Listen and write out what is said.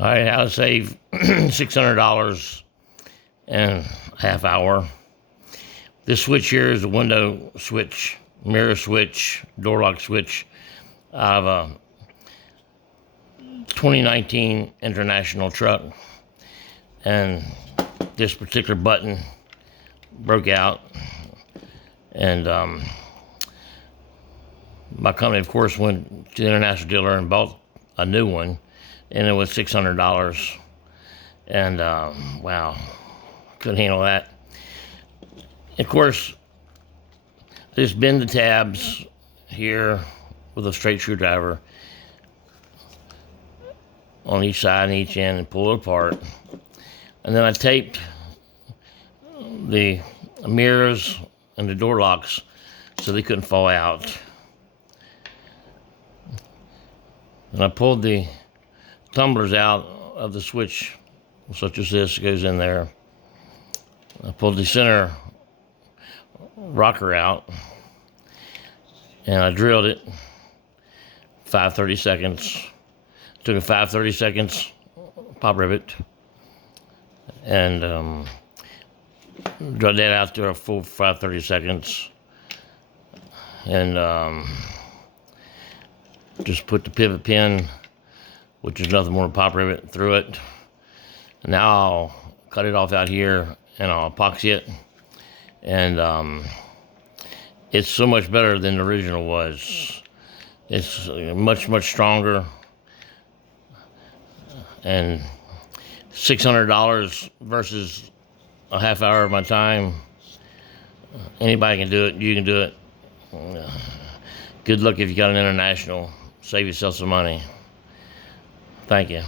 All right, how to save $600 in a half hour. This switch here is a window switch, mirror switch, door lock switch out of a 2019 International truck. And this particular button broke out. And my company, of course, went to the International dealer and bought a new one. And it was $600. And wow, couldn't handle that. Of course, just bend the tabs here with a straight screwdriver on each side and each end and pull it apart. And then I taped the mirrors and the door locks so they couldn't fall out. And I pulled the tumblers out of the switch, such as this goes in there. I pulled the center rocker out and I drilled it 5/32. Took a 5/32 pop rivet and drilled that out to a full 5/32 and just put the pivot pin, which is nothing more than a pop rivet, through it. And now I'll cut it off out here and I'll epoxy it. And it's so much better than the original was. It's much, much stronger. And $600 versus a half hour of my time. Anybody can do it. You can do it. Good luck if you got an International. Save yourself some money. Thank you.